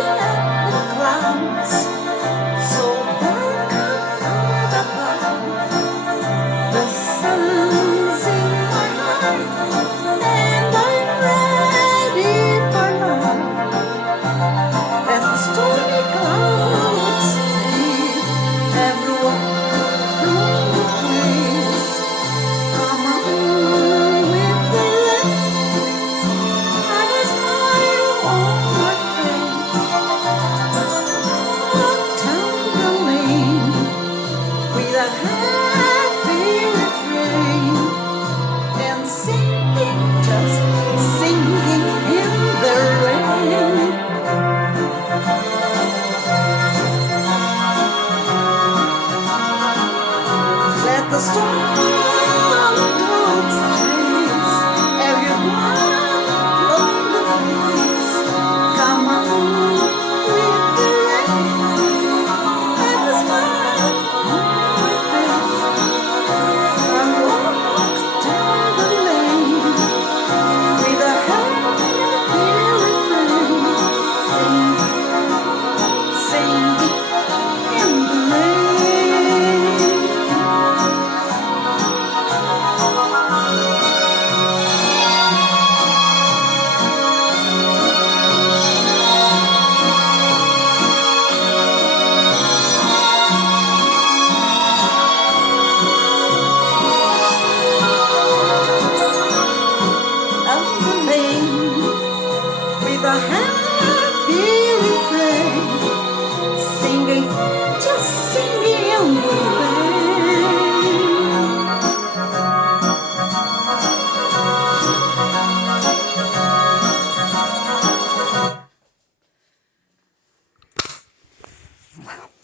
at the clouds, so dark up above. The sun's in my heart, and I'm ready for love. Let the stormy clouds fade, everyone through the place. Come on with the rain, have a smile on my face. Walk down the lane with a happy refrain, and singing, just singing in the rain. Let the storm clouds chase everyone from the place. Come on with the rain, have a smile on my face. I walk down the lane with a happy refrain, singing in the rain. Down the lane with a happy refrain, singing, just singing in the rain. Wow.